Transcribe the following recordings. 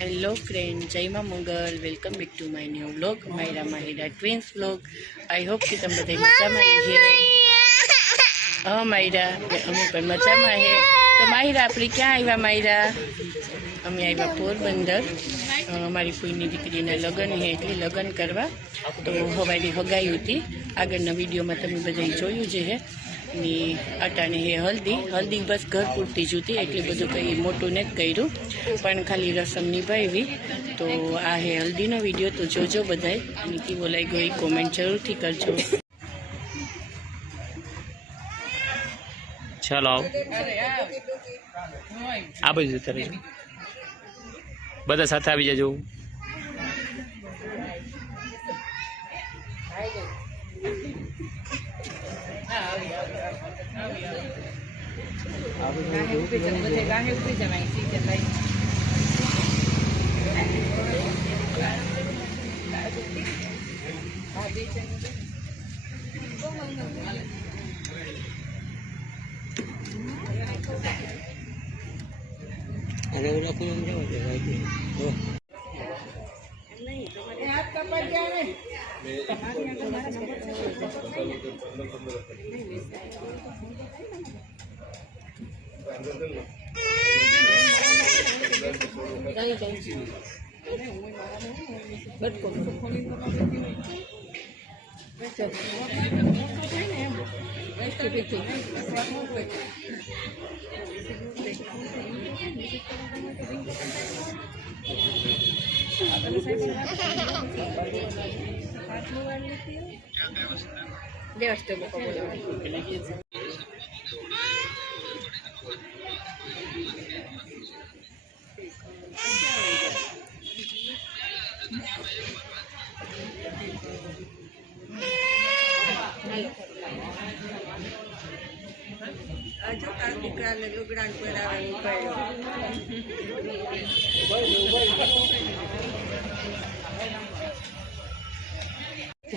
Hello friend, જય માં મંગલ. Welcome back to my new vlog, Myra Mahira twins vlog. I hope કે તમે બધા મજામાં છે. હા માયરા, અમે પણ મજામાં છે. તો માહિરા, આપણે ક્યાં આવ્યા માયરા? અમે આવ્યા પોરબંદર. અમારી ફૂઈની દીકરીના લગ્ન છે એટલે લગ્ન કરવા. તો હવારી હગાઈ હતી. આગળના વિડીયોમાં તમે બધા જોયું છે. ને અટાણે હે હલ્દી બસ ઘર પૂરતી જ હતી, એટલે બધું કંઈ મોટું નથી કર્યું, પણ ખાલી રસમ નિભાવી. તો આ હે હલ્દીનો વિડીયો, તો જોજો બધાય, અને કેવો લાગ્યો એ કોમેન્ટ જરૂરથી કરજો. ચાલો આ બાજુ જતા રહેજો, બધા સાથે આવી જજો.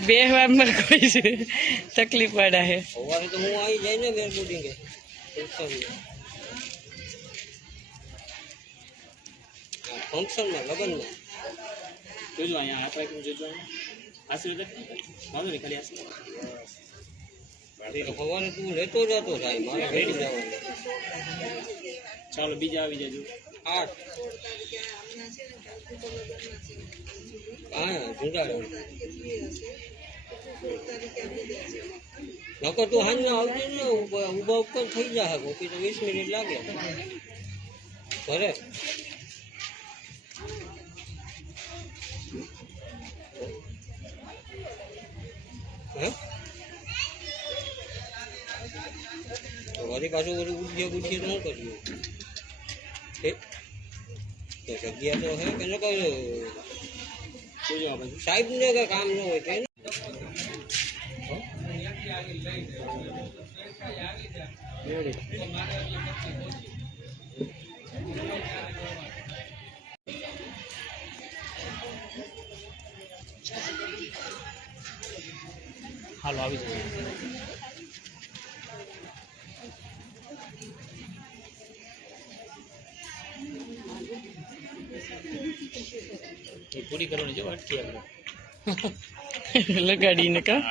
બેહવામાં કોઈ તકલીફ પડે છે. તો હું આવી જાય ને મેર બુડિંગ ફંક્શનમાં લગ્નમાં જોજો અહીંયા આપણે કેમ જોજો આશીર્વાદ મારો ખાલી આશીર્વાદ. સવારે તું લેતો જતો થાય, મારે ભેટી જવાનું. ચાલો બીજા આવી જજો. 8 હા જુગાડો નકર તું હાલ ના આવજે ને, ઉભા ઉપર થઈ જાય કોકી તો 20 મિનિટ લાગે ઘરે. હે તો વળી પાછું બધું ઉઠીએ તો શું કર્યું? તો જગ્યા તો હે કે ન કહ્યું સાહેબ ને કઈ કામ ન હોય કે હાલો આવી જજો. એ પૂરી કરવાની જો અટકી આપણે લગાડીને કા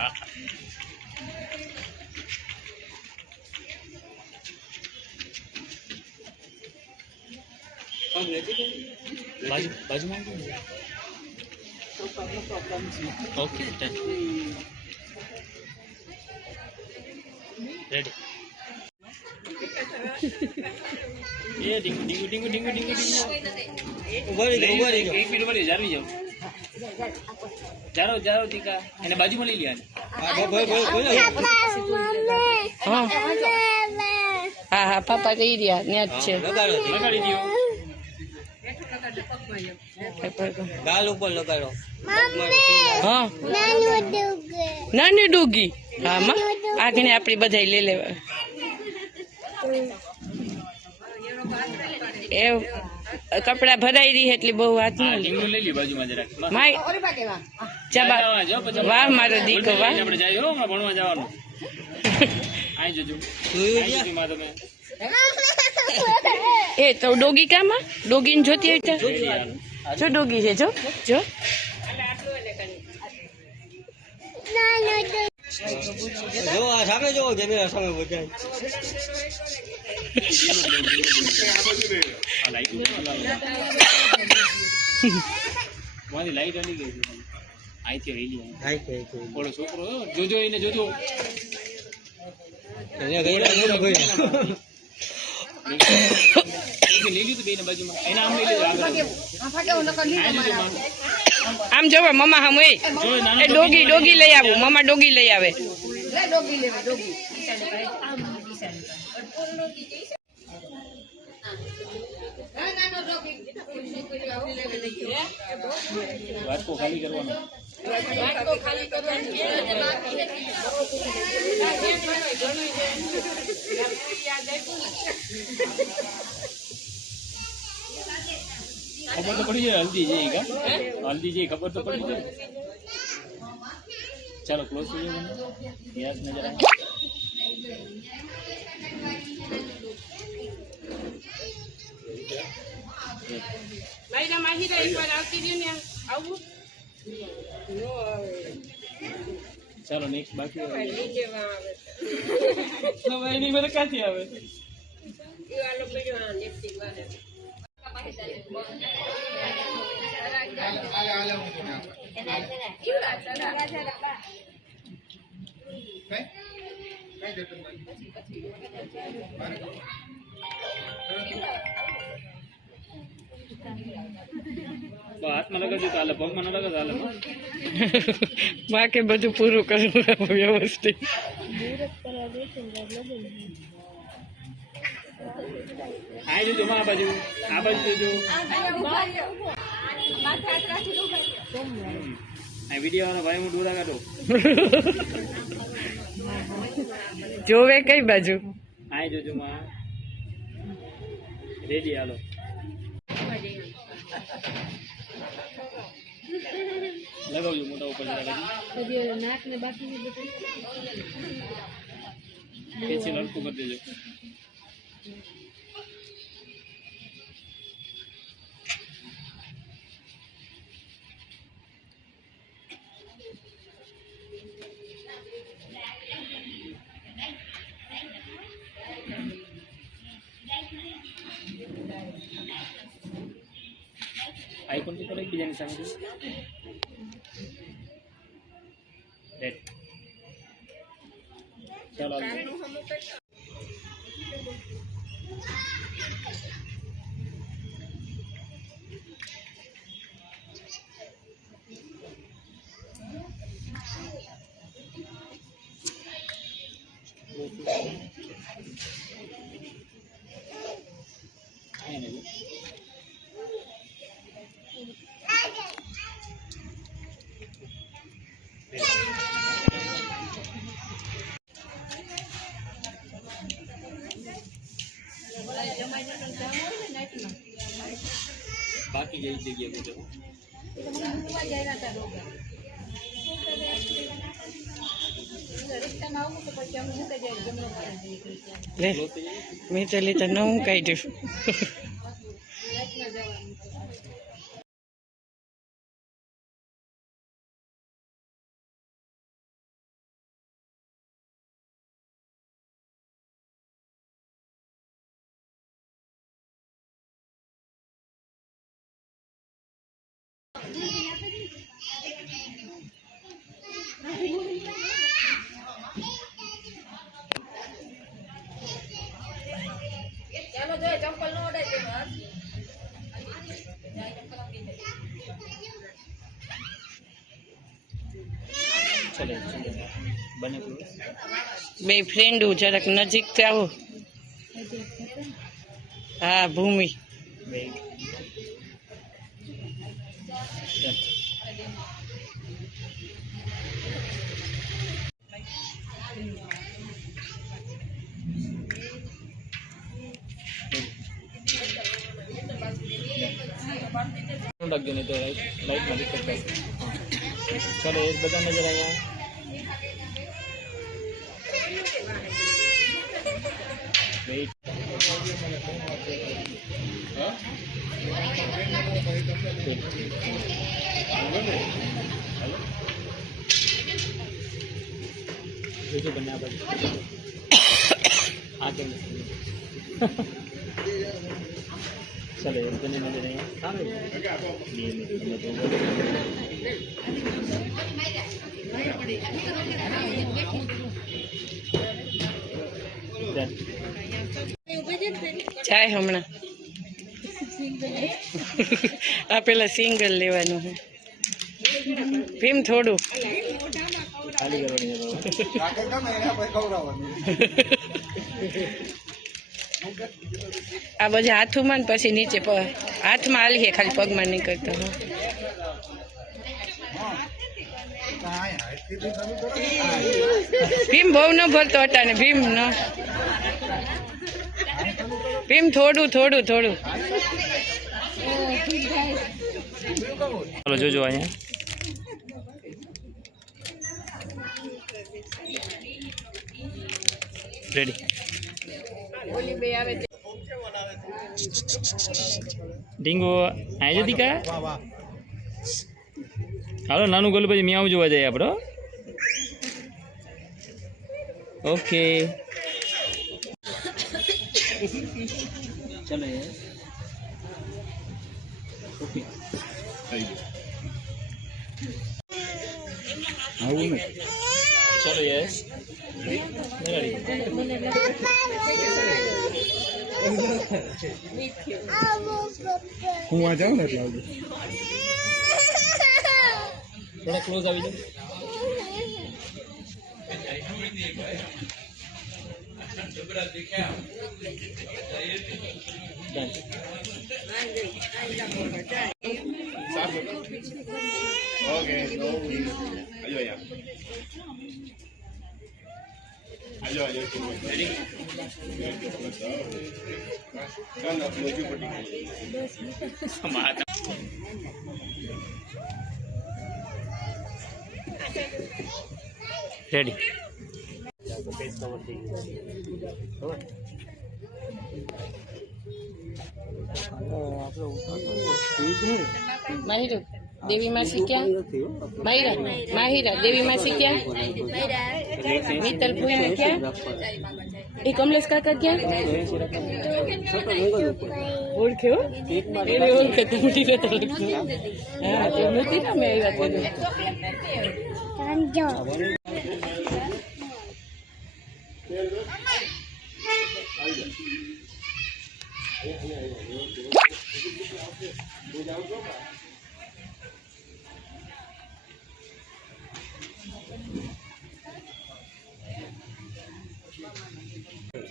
બાજુમાં ઓકે રેડી. એ ડીંગુ ડીંગુ ડીંગુ ડીંગુ ડીંગુ ડીંગુ ઉભા રહી જાઓ. 1 મિનિટ ઉભા રહી જારવી જાઓ. જારો દીકા એને બાજુમાં લઈ લ્યા. હા હા પાપા કહી રહ્યા ને જ છે. લગાડી દો. ગાલ ઉપર લગાડો. હા નાની ડોગી. હા માં આગને આપણી બધા લઈ લેવા. એ કપડા ભરાઈ રહી એટલે બહુ હાથ ન લે. લઈ લ્યો બાજુમાં જરાક. માય વાહ મારો દીકો વાહ. આપણે જાય હો ભણવા જવાનું. આઈ જજો. તમે એ તો ડોગી કામાં ડોગીને જોતી હોય તો જો ડોગી છે, જો જો જો આ સામે જોવો કેમેરા સામે બધા મારી લાઈટ અડી ગઈ છે આઈથી રેલી હાઈ કે ઓલો છોકરો જોજો એને જોજો એને ગઈરા ન ગઈ લઈ લીધું બેને બાજુમાં એના આમ લઈ લીધું આમ જોવે મમ્મા હમ એ ડોગી લઈ આવું મમ્મા ડોગી લઈ આવે વાટકો ખાલી કરવાનો ખબર તો પડી જાય હલ્દી જઈ કા હલ્દી જઈ ખબર તો પડી જાય ચાલો ક્લોઝ થઈ જાય યાદ નજર આવે ચાલો નેક્સ્ટ બાકી એની બધા ક્યાંથી આવે હાથમાં લગાવજો તો હાલે પગમાં ન લગાવતો હાલે બાકી બધું પૂરું કરવું વ્યવસ્થિત આ જોજો આ બાજુ જોજો આ વિડીયો વાળો ભાઈ હું ડોરા કાઢો જોવે કઈ બાજુ આ જોજો માં રેડી હાલો લગાવજો મોટા ઉપર જરા નાક ને બાકી પેન્સિલ હલકું કરી દેજો આઈકોન તો પડે બીજાની સામે રેડ ચાલો બાકી જઈ જગ્યા બધું લે મેં ચાલી તો નવું કાઢ્યું ચલો બને બે ફ્રેન્ડ જરાક નજીકથી આવો હા ભૂમિ રાખજો નહીં તો લાઈટમાં દિક્કત થશે ચલો એક બધા નજર અહીંયા વેઇટ જોજો બંને આ બાજુ આ કેમ ચાલો એક બંને નજર અહીંયા સામે 2 મિનિટ જાય હમણાં આ પેલા સિંગલ લેવાનું છે ભીમ થોડું ખાલી કરવાની આ બધા હાથમાં ને પછી નીચે હાથમાં હાલીએ ખાલી પગમાં નહીં કરતો ભીમ બહુ ન ભરતો હતા ને ભીમ ન ભીમ થોડું થોડું થોડું ચાલો જોજો અહીંયા રેડી ડીંગો આ જો દીકા હાલો નાનું ગોલું પછી મિયાઉ જોવા જઈએ આપણો ઓકે ચલો ઓકે આવું ને ચલો યસ હું આ જાઉં ને એટલે આવજો થોડા ક્લોઝ આવી જાઓ રેડી માહિર દેવી માં શીખ્યા માહિરા દેવી માં શીખ્યા મિત્તલ ફૂઈ ને ક્યાં એ કમલેશ કાકા ક્યાં ઓળખ્યો એને ઓળખે તો મોટી હા તે નથી ને મેં આવ્યા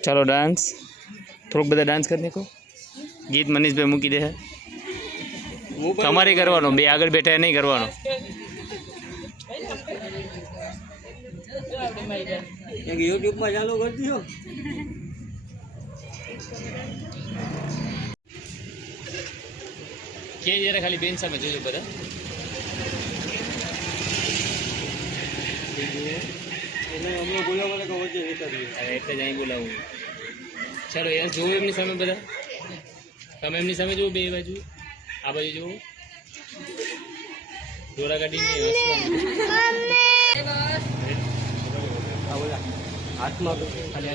ચાલો ડાન્સ થોડુંક બધા ડાન્સ કરી નાખો ગીત મનીષભાઈ મૂકી દે તમારે કરવાનો બે આગળ બેઠા નહીં કરવાનો યુટ્યુબમાં ચાલુ કરી દો કે જરા ખાલી બેન સામે જોજો બધા એને હમણાં બોલાવવાને કહો વચ્ચે રહેતા રહીએ એટલે જ અહીં બોલાવું ચાલો યસ જોવો એમની સામે બધા તમે એમની સામે જુઓ બે બાજુ આ બાજુ જુઓ દોરા કાઢીને હાથમાં ખાલી